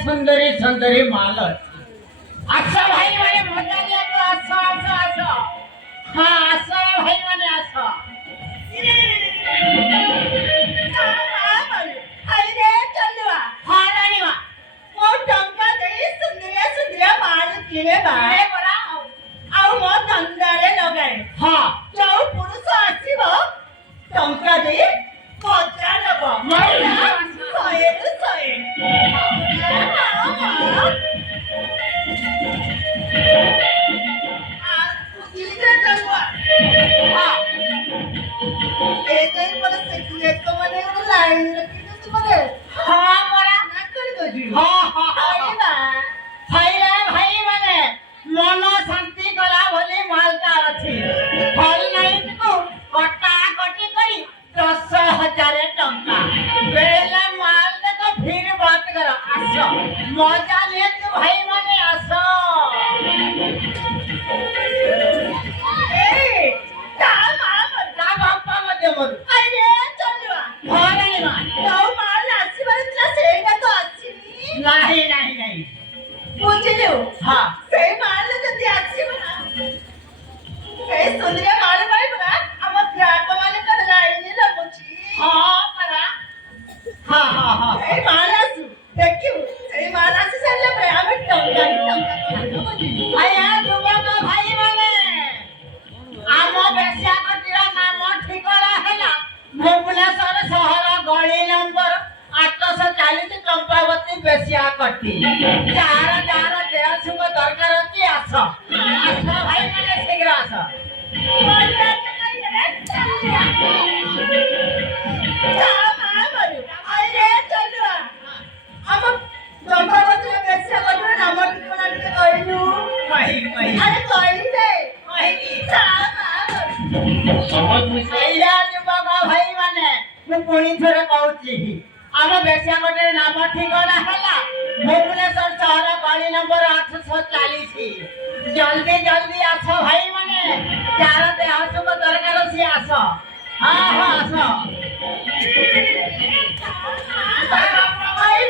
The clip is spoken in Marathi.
सुंदरी सुंदरी मालक असं भाई म्हणे म्हणाली असं असं असं हा असं भाई म्हणे असं मजा लेत भाई म्हणे असं नाही नाही नाही हा बेसिया कट्टी चार चार तेरा सुबह दरकार होती आसा आसा भाई मैंने सिगरा आसा भाई मैंने मैं पुणी थोड़े कहूँ आम बेसिया गोटे नाम ठिकाना है भुवनेश्वर सहर गली नंबर 840 जल्दी जल्दी आस भाई माने चार देह सुख दरकार सी आस हाँ हाँ आस भाई